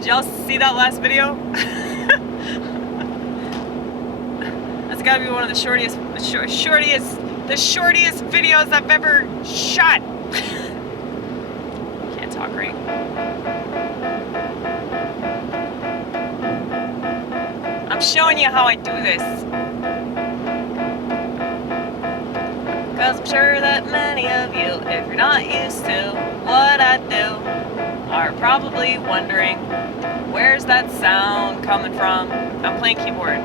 Did y'all see that last video? That's gotta be one of the shortest videos I've ever shot. Can't talk right. I'm showing you how I do this. Cause I'm sure that many of you, if you're not used to what I do, are probably wondering, where's that sound coming from? I'm playing keyboard.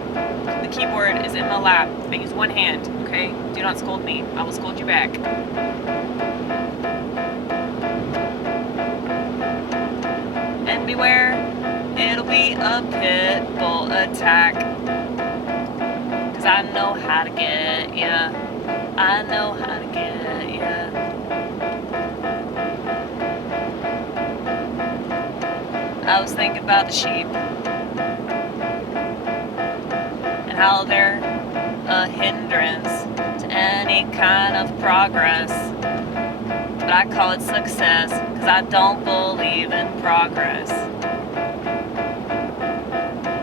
The keyboard is in my lap. I use one hand, okay? Do not scold me. I will scold you back. And beware, it'll be a pitbull attack. Cause I know how to get ya. I know how to get ya. I was thinking about the sheep and how they're a hindrance to any kind of progress. But I call it success, cause I don't believe in progress.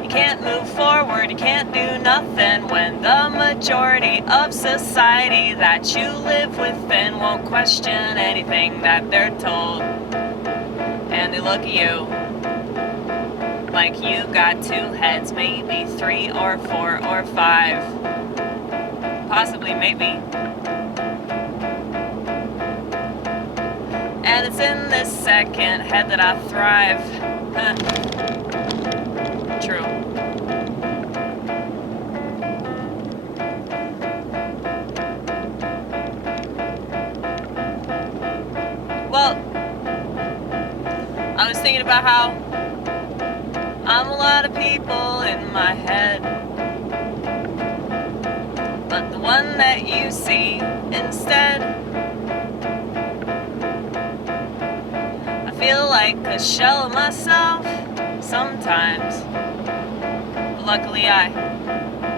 You can't move forward, you can't do nothing when the majority of society that you live within won't question anything that they're told. And they look at you like you got two heads, maybe 3 or 4 or 5. Possibly, maybe. And it's in this second head that I thrive. True. Well, I was thinking about how I'm a lot of people in my head, but the one that you see instead, I feel like a shell of myself sometimes. But luckily I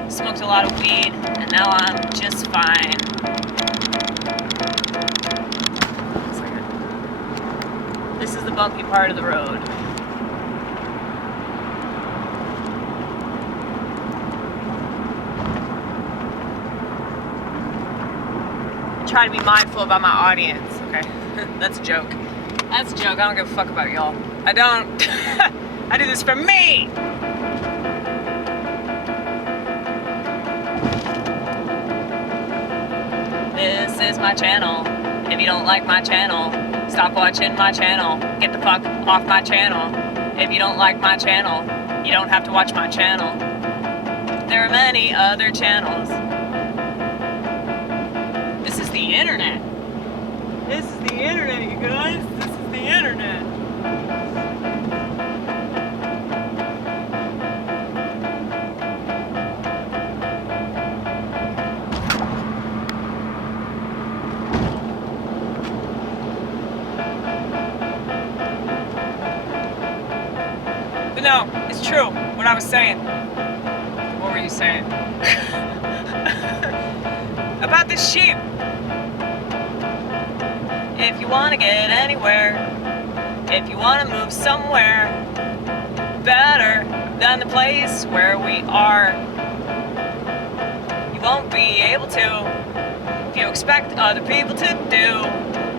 smoked a lot of weed and now I'm just fine. This is the bumpy part of the road. Try to be mindful about my audience, okay? That's a joke. That's a joke. I don't give a fuck about y'all. I don't. I do this for me! This is my channel. If you don't like my channel, stop watching my channel. Get the fuck off my channel. If you don't like my channel, you don't have to watch my channel. There are many other channels. This is the internet. This is the internet, you guys. This is the internet. But no, it's true. What I was saying. What were you saying? About the sheep. If you want to get anywhere, if you want to move somewhere better than the place where we are, you won't be able to if you expect other people to do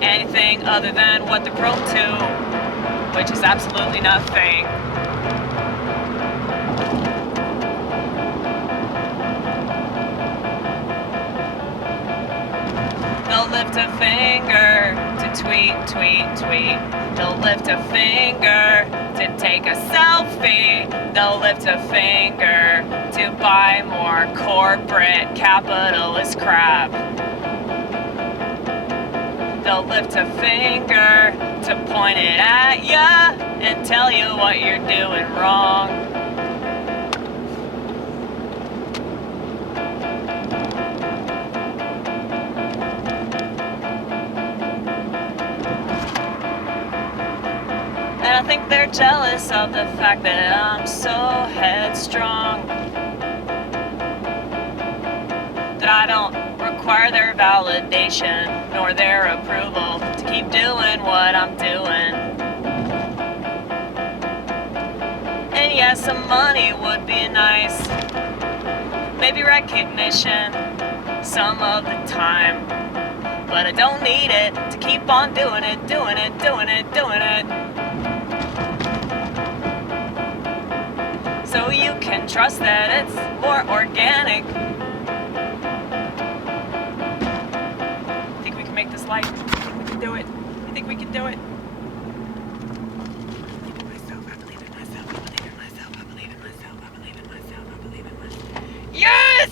anything other than what they're prone to, which is absolutely nothing. They'll lift a finger to tweet, tweet, tweet. They'll lift a finger to take a selfie. They'll lift a finger to buy more corporate capitalist crap. They'll lift a finger to point it at ya and tell you what you're doing wrong. And I think they're jealous of the fact that I'm so headstrong, that I don't require their validation nor their approval to keep doing what I'm doing. Yeah, some money would be nice. Maybe recognition some of the time. But I don't need it to keep on doing it, doing it, doing it, doing it. So you can trust that it's more organic. Think we can make this light? I think we can do it. I think we can do it. I believe in myself, I believe in myself, I believe in myself, I believe in myself, I believe in myself, I believe in myself. Yes!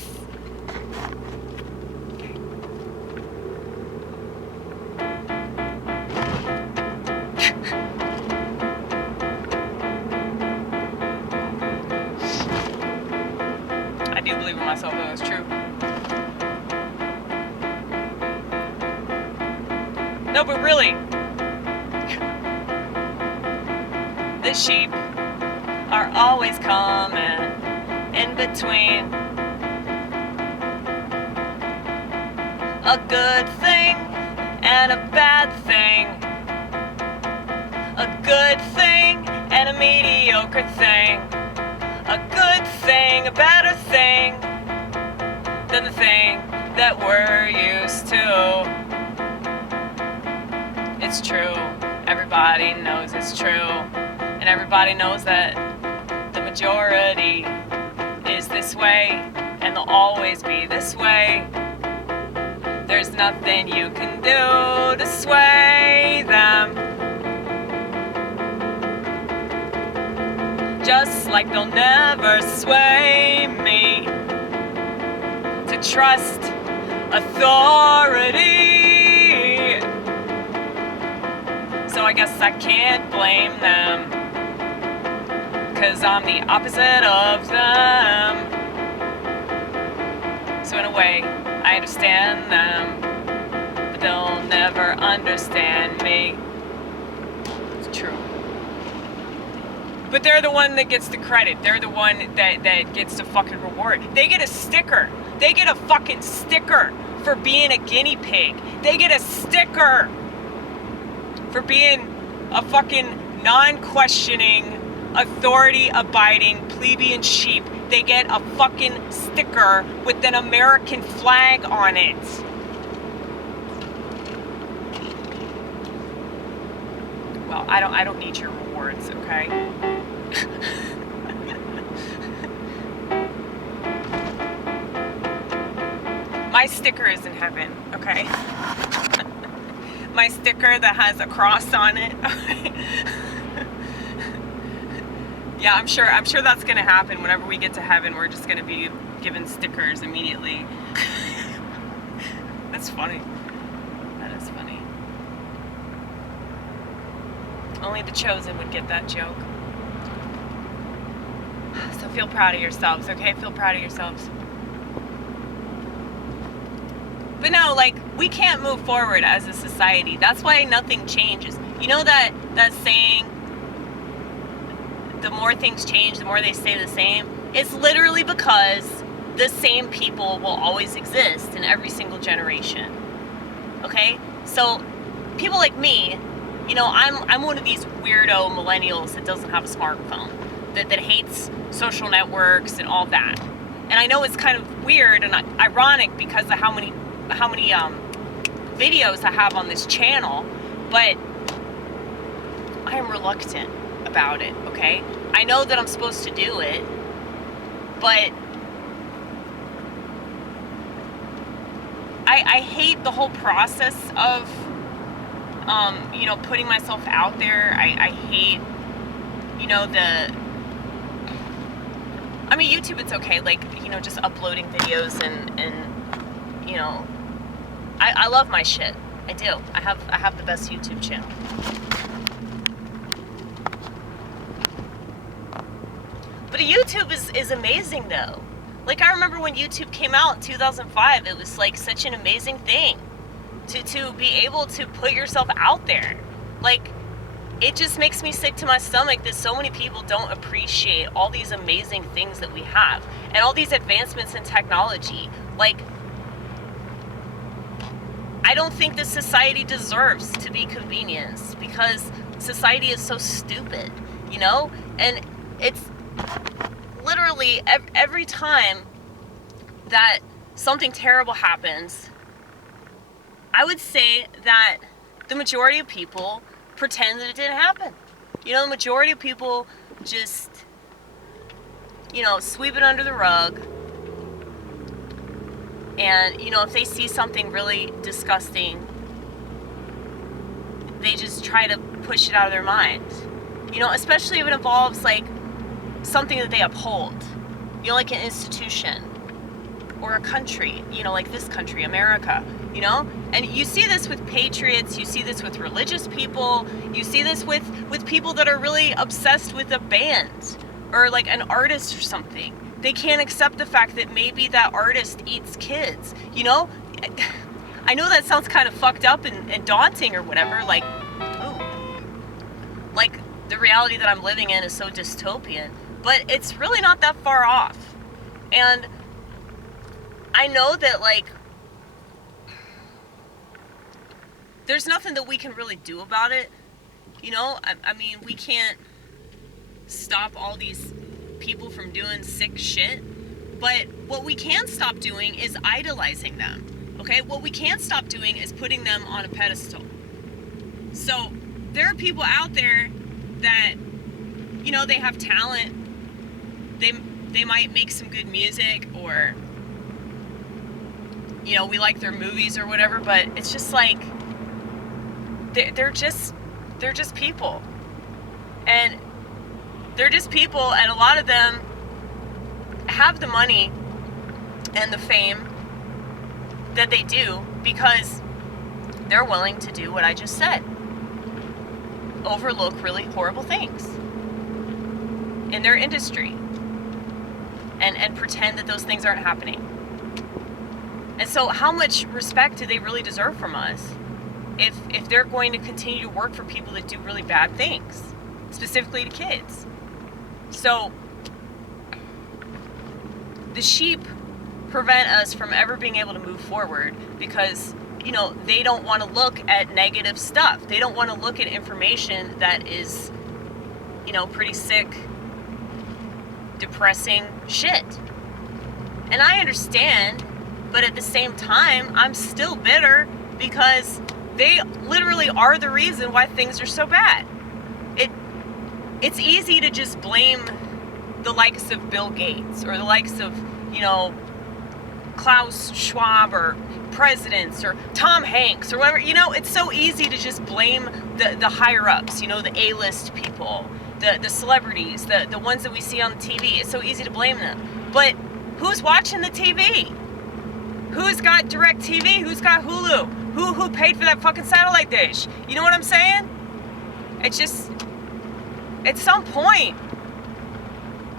I do believe in myself, though, it's true. No, but really, the sheep are always coming in between a good thing and a bad thing, a good thing and a mediocre thing, a good thing, a better thing than the thing that we're used to. It's true, everybody knows it's true, and everybody knows that the majority is this way, and they'll always be this way. There's nothing you can do to sway them, just like they'll never sway me to trust authority. So I guess I can't blame them, 'cause I'm the opposite of them. So in a way, I understand them, but they'll never understand me. It's true. But they're the one that gets the credit. They're the one that gets the fucking reward. They get a sticker. They get a fucking sticker for being a guinea pig. They get a sticker for being a fucking non-questioning, authority-abiding plebeian sheep. They get a fucking sticker with an American flag on it. Well, I don't need your rewards, okay? My sticker is in heaven, okay? My sticker that has a cross on it. Yeah, I'm sure that's gonna happen. Whenever we get to heaven, we're just gonna be given stickers immediately. That's funny. That is funny. Only the chosen would get that joke. So feel proud of yourselves, okay? Feel proud of yourselves. But no, like, we can't move forward as a society. That's why nothing changes. You know that saying, the more things change, the more they stay the same? It's literally because the same people will always exist in every single generation. Okay? So, people like me, you know, I'm one of these weirdo millennials that doesn't have a smartphone, that hates social networks and all that. And I know it's kind of weird and ironic because of how many videos I have on this channel, but I am reluctant about it, okay? I know that I'm supposed to do it, but I hate the whole process of you know, putting myself out there. I hate, you know, I mean, YouTube, it's okay, like, you know, just uploading videos and you know, I love my shit. I do. I have the best YouTube channel. But YouTube is amazing, though. Like, I remember when YouTube came out in 2005, it was like such an amazing thing to be able to put yourself out there. Like, it just makes me sick to my stomach that so many people don't appreciate all these amazing things that we have and all these advancements in technology. Like, I don't think this society deserves to be convenienced because society is so stupid, you know? And literally every time that something terrible happens, I would say that the majority of people pretend that it didn't happen. You know, the majority of people just, you know, sweep it under the rug. And, you know, if they see something really disgusting, they just try to push it out of their mind. You know, especially if it involves, like, something that they uphold. You know, like an institution or a country, you know, like this country, America, you know? And you see this with patriots, you see this with religious people, you see this with people that are really obsessed with a band or like an artist or something. They can't accept the fact that maybe that artist eats kids, you know? I know that sounds kind of fucked up and daunting or whatever, like, ooh, like the reality that I'm living in is so dystopian, but it's really not that far off. And I know that, like, there's nothing that we can really do about it, you know? I mean, we can't stop all these people from doing sick shit, but what we can stop doing is idolizing them, okay? What we can't stop doing is putting them on a pedestal. So there are people out there that, you know, they have talent, they might make some good music, or, you know, we like their movies or whatever, but it's just like, they're just people. And they're just people, and a lot of them have the money and the fame that they do because they're willing to do what I just said. Overlook really horrible things in their industry and pretend that those things aren't happening. And so how much respect do they really deserve from us if they're going to continue to work for people that do really bad things, specifically to kids? So the sheep prevent us from ever being able to move forward because, you know, they don't want to look at negative stuff. They don't want to look at information that is, you know, pretty sick, depressing shit. And I understand, but at the same time, I'm still bitter because they literally are the reason why things are so bad. It's easy to just blame the likes of Bill Gates or the likes of, you know, Klaus Schwab or presidents or Tom Hanks or whatever. You know, it's so easy to just blame the higher ups, you know, the A-list people, the celebrities, the ones that we see on the TV. It's so easy to blame them. But who's watching the TV? Who's got direct TV? Who's got Hulu? Who paid for that fucking satellite dish? You know what I'm saying? It's just, at some point,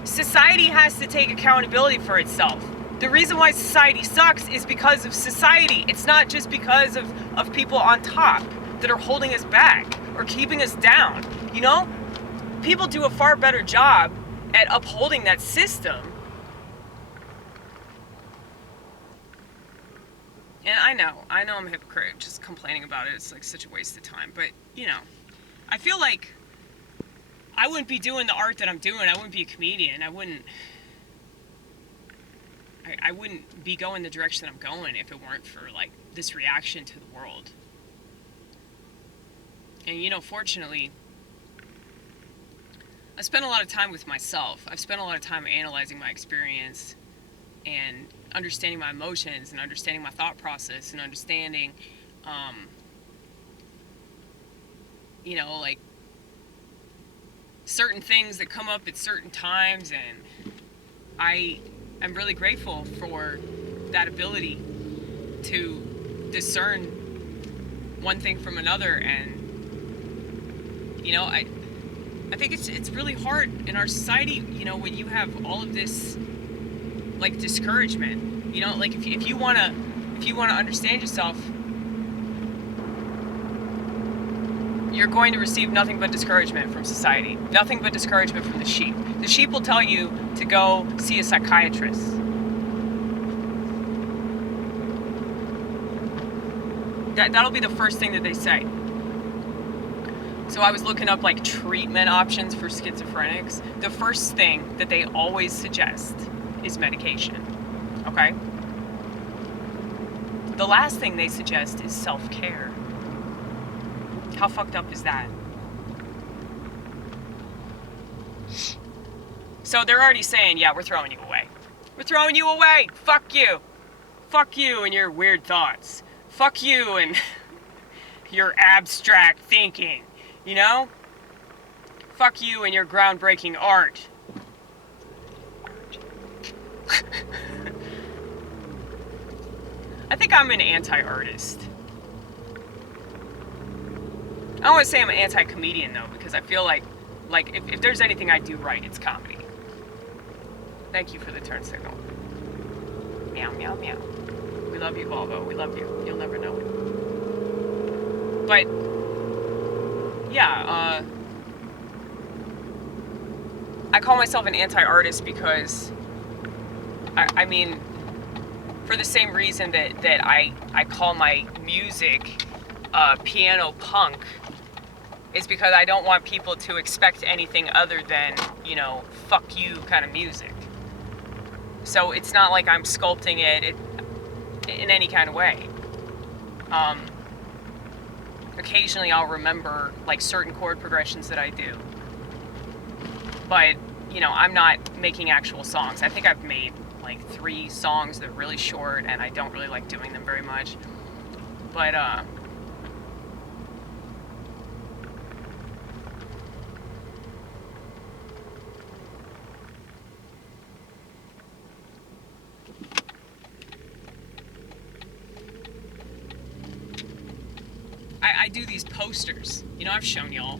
society has to take accountability for itself. The reason why society sucks is because of society. It's not just because of people on top that are holding us back or keeping us down. You know? People do a far better job at upholding that system. And I know I'm a hypocrite just complaining about it. It's like such a waste of time. But, you know, I feel like I wouldn't be doing the art that I'm doing. I wouldn't be a comedian. I wouldn't be going the direction that I'm going if it weren't for, like, this reaction to the world. And, you know, fortunately, I spent a lot of time with myself. I've spent a lot of time analyzing my experience and understanding my emotions and understanding my thought process and understanding, you know, like, certain things that come up at certain times, and I am really grateful for that ability to discern one thing from another. And, you know, I think it's really hard in our society, you know, when you have all of this, like, discouragement, you know, like, if you want to understand yourself, you're going to receive nothing but discouragement from society, nothing but discouragement from the sheep. The sheep will tell you to go see a psychiatrist. That'll be the first thing that they say. So I was looking up like treatment options for schizophrenics. The first thing that they always suggest is medication. Okay? The last thing they suggest is self-care. How fucked up is that? So they're already saying, yeah, we're throwing you away. We're throwing you away! Fuck you! Fuck you and your weird thoughts. Fuck you and your abstract thinking. You know? Fuck you and your groundbreaking art. I think I'm an anti-artist. I don't want to say I'm an anti-comedian though, because I feel like if there's anything I do right, it's comedy. Thank you for the turn signal. Meow, meow, meow. We love you, Volvo. We love you. You'll never know it. But, yeah, I call myself an anti-artist because, I mean, for the same reason that I call my music piano punk, is because I don't want people to expect anything other than, you know, fuck you kind of music. So it's not like I'm sculpting it in any kind of way. Occasionally I'll remember like certain chord progressions that I do. But, you know, I'm not making actual songs. I think I've made like 3 songs that are really short and I don't really like doing them very much. But, I do these posters. You know, I've shown y'all.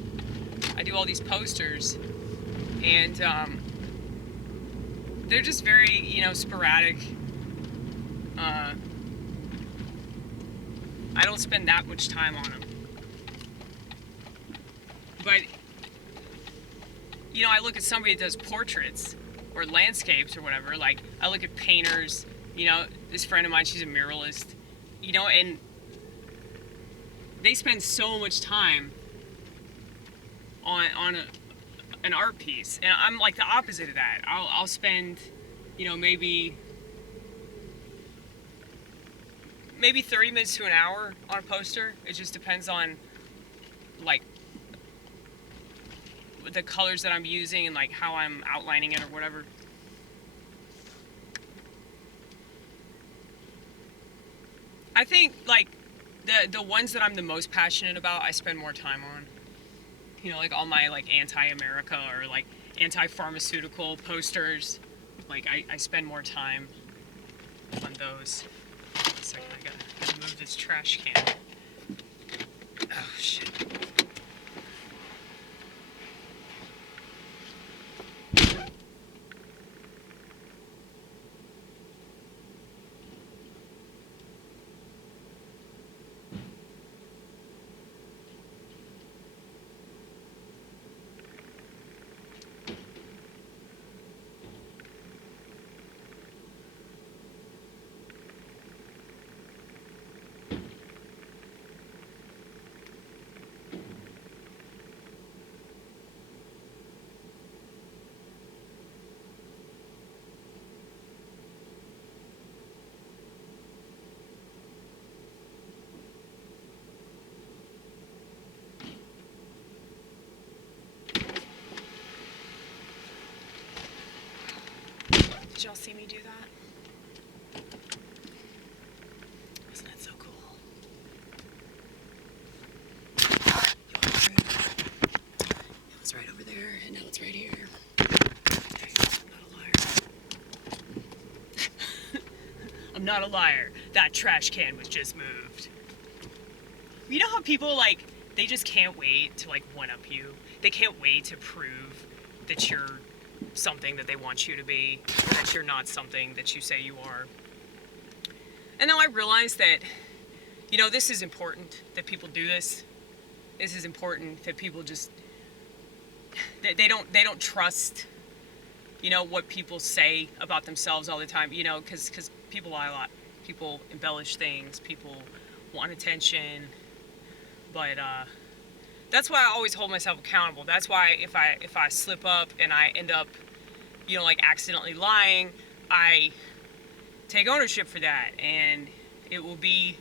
I do all these posters, and they're just very, you know, sporadic. I don't spend that much time on them. But, you know, I look at somebody that does portraits or landscapes or whatever. Like, I look at painters. You know, this friend of mine, she's a muralist. You know, and they spend so much time on an art piece, and I'm like the opposite of that. I'll spend, you know, maybe 30 minutes to an hour on a poster. It just depends on like the colors that I'm using and like how I'm outlining it or whatever. I think like the ones that I'm the most passionate about, I spend more time on. You know, like all my like anti-America or like anti-pharmaceutical posters. Like I spend more time on those. One second, I gotta move this trash can. Oh shit. Did y'all see me do that? Isn't that so cool? It was right over there, and now it's right here. Okay, I'm not a liar. I'm not a liar. That trash can was just moved. You know how people, like, they just can't wait to, like, one-up you? They can't wait to prove that you're something that they want you to be, or that you're not something that you say you are. And now I realize that, you know, this is important, that people do this. This is important, that people just, they don't trust, you know, what people say about themselves all the time, you know, because people lie a lot. People embellish things, people want attention, but that's why I always hold myself accountable. That's why if I slip up and I end up, like accidentally lying, I take ownership for that, and it will be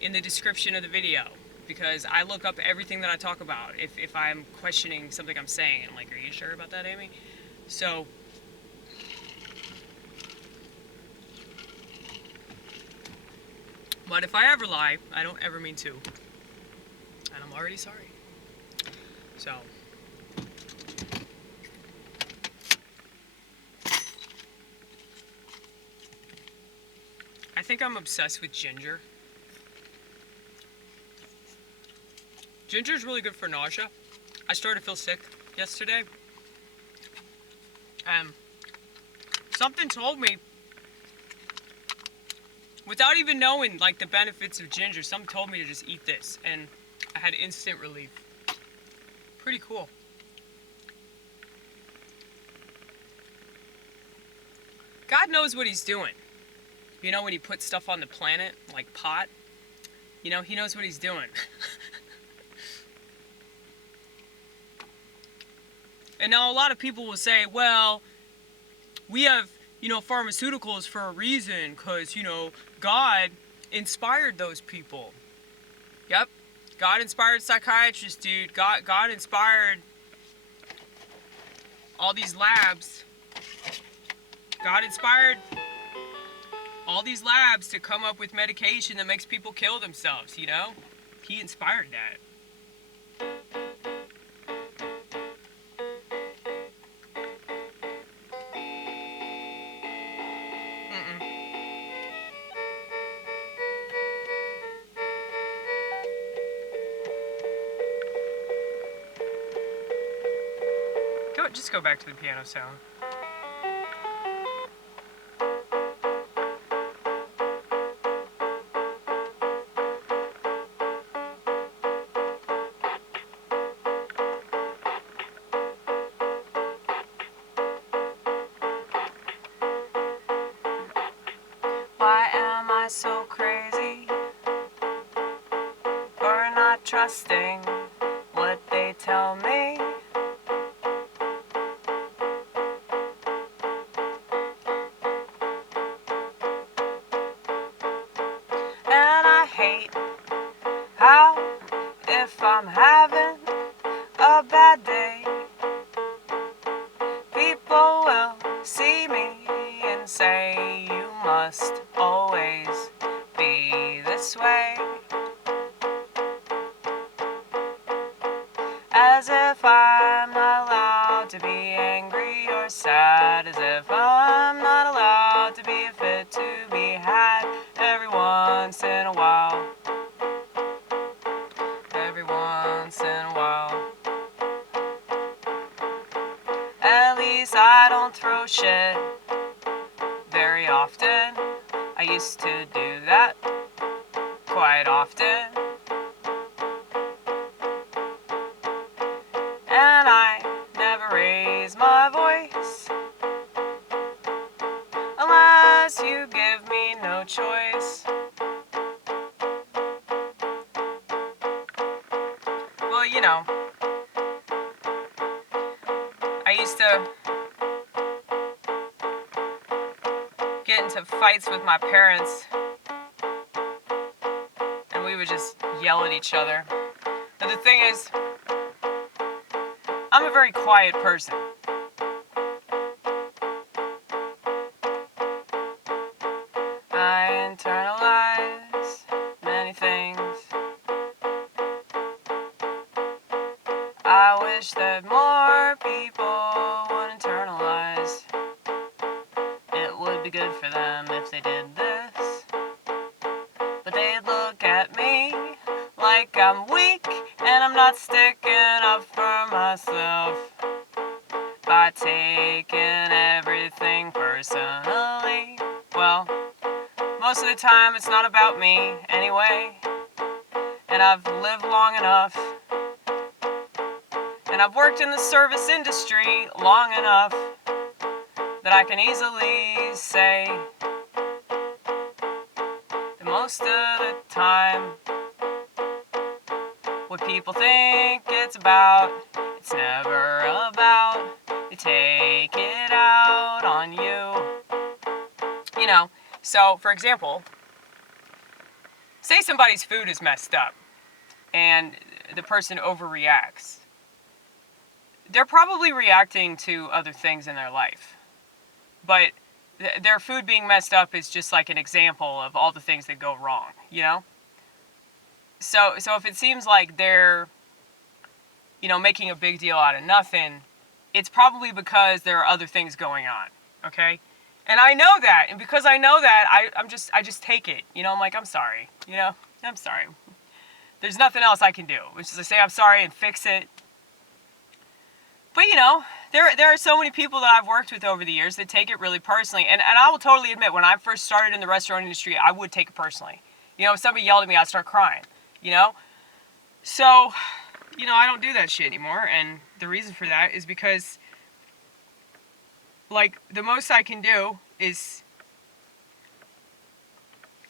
in the description of the video, because I look up everything that I talk about if I'm questioning something I'm saying. I'm like, are you sure about that, Amy? So, but if I ever lie, I don't ever mean to, and I'm already sorry. So, I think I'm obsessed with ginger. Ginger is really good for nausea. I started to feel sick yesterday, and something told me, without even knowing like the benefits of ginger, something told me to just eat this, and I had instant relief. Pretty cool. God knows what he's doing. When he puts stuff on the planet, like pot, he knows what he's doing. And now a lot of people will say, well, we have, pharmaceuticals for a reason, because, God inspired those people. Yep. God inspired psychiatrists, dude. God inspired all these labs. God inspired all these labs to come up with medication that makes people kill themselves, He inspired that. Just go back to the piano sound. Why am I so crazy for not trusting what they tell me? And I hate how, if I'm having a bad day, people will see me and say, you must always be this way. As if I'm not allowed to be angry or sad, as if I'm not allowed to be fit to be had every once in a while. Every once in a while. At least I don't throw shit very often. I used to do that quite often. And I never raise my voice unless you give me no choice. Well, I used to get into fights with my parents, and we would just yell at each other. But the thing is, I'm a very quiet person. I internalize many things. I wish that more people would internalize. It would be good for them if they did this. But they'd look at me like I'm weak and I'm not sticking up for myself by taking everything personally. Well, most of the time it's not about me anyway. And I've lived long enough, and I've worked in the service industry long enough that I can easily say that most of the time what people think it's about. It's never about they take it out on you. You know, so for example, say somebody's food is messed up and the person overreacts. They're probably reacting to other things in their life. But their food being messed up is just like an example of all the things that go wrong, you know? So if it seems like they're, you know, making a big deal out of nothing, it's probably because there are other things going on, okay? And I know that, and because I know that, I just take it, you know? I'm like, I'm sorry, you know? I'm sorry. There's nothing else I can do, which is to say I'm sorry and fix it. But, you know, there are so many people that I've worked with over the years that take it really personally. And I will totally admit, when I first started in the restaurant industry, I would take it personally. You know, if somebody yelled at me, I'd start crying, you know? So, you know, I don't do that shit anymore. And the reason for that is because, like, the most I can do is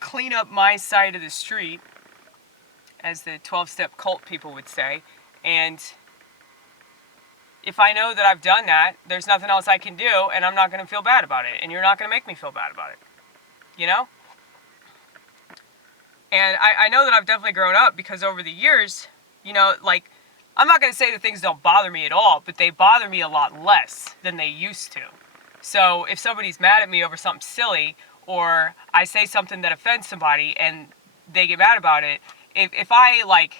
clean up my side of the street, as the 12-step cult people would say, and if I know that I've done that, there's nothing else I can do, and I'm not going to feel bad about it, and you're not going to make me feel bad about it, you know? And I know that I've definitely grown up, because over the years, you know, like, I'm not going to say that things don't bother me at all, but they bother me a lot less than they used to. So if somebody's mad at me over something silly, or I say something that offends somebody, and they get mad about it, if I, like,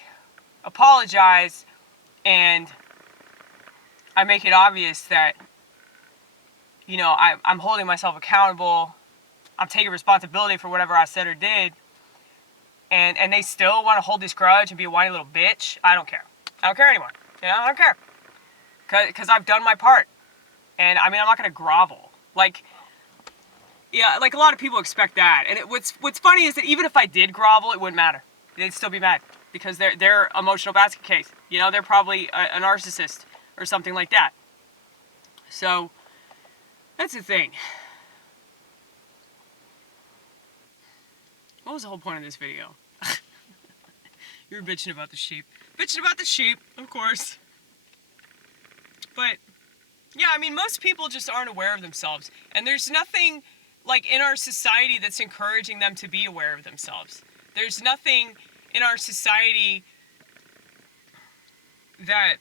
apologize, and I make it obvious that, you know, I'm holding myself accountable, I'm taking responsibility for whatever I said or did, and they still want to hold this grudge and be a whiny little bitch, I don't care. I don't care anymore. You know, I don't care. Because I've done my part. And, I mean, I'm not going to grovel. Like, yeah, like a lot of people expect that. And what's funny is that even if I did grovel, it wouldn't matter. They'd still be mad. Because they're emotional basket case. You know, they're probably a narcissist or something like that. So, that's the thing. What was the whole point of this video? You were bitching about the sheep. Bitching about the sheep, of course. But, yeah, I mean, most people just aren't aware of themselves. And there's nothing, like, in our society that's encouraging them to be aware of themselves. There's nothing in our society that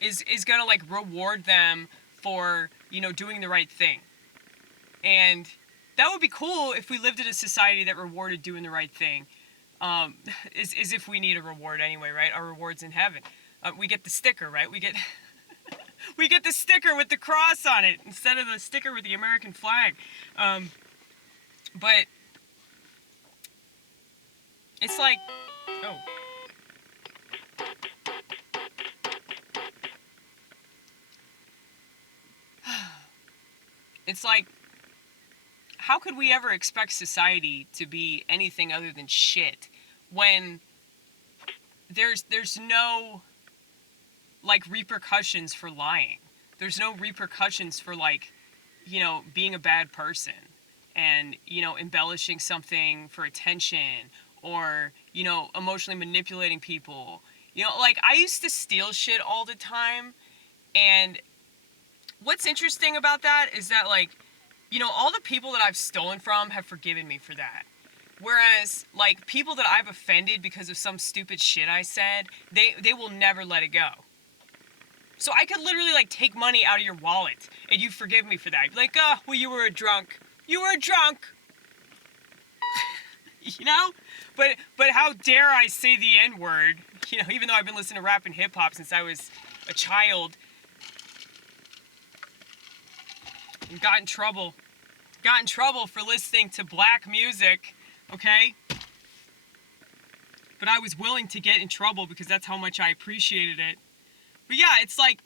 is gonna, like, reward them for, you know, doing the right thing. And that would be cool if we lived in a society that rewarded doing the right thing. As if we need a reward anyway, right? Our reward's in heaven. We get the sticker, right? We get we get the sticker with the cross on it instead of the sticker with the American flag. But it's like, oh. It's like, how could we ever expect society to be anything other than shit when there's no, like, repercussions for lying. There's no repercussions for, like, you know, being a bad person and, you know, embellishing something for attention or, you know, emotionally manipulating people. You know, like, I used to steal shit all the time, and what's interesting about that is that, like, you know, all the people that I've stolen from have forgiven me for that. Whereas, like, people that I've offended because of some stupid shit I said, they will never let it go. So I could literally, like, take money out of your wallet, and you forgive me for that. You'd be like, oh, well, you were a drunk. You were a drunk! You know? But how dare I say the N-word, you know, even though I've been listening to rap and hip-hop since I was a child. And got in trouble. Got in trouble for listening to black music, okay? But I was willing to get in trouble because that's how much I appreciated it. But yeah, it's like,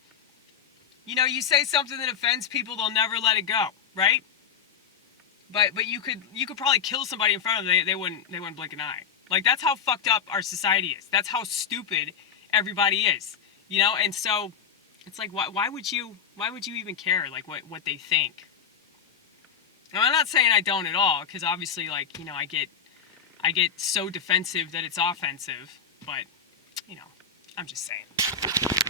you know, you say something that offends people, they'll never let it go, right? But you could probably kill somebody in front of them, they wouldn't blink an eye. Like, that's how fucked up our society is. That's how stupid everybody is, you know? And so it's like, why would you even care, like, what they think? Now, I'm not saying I don't at all, because obviously, like, you know, I get so defensive that it's offensive, But, you know, I'm just saying.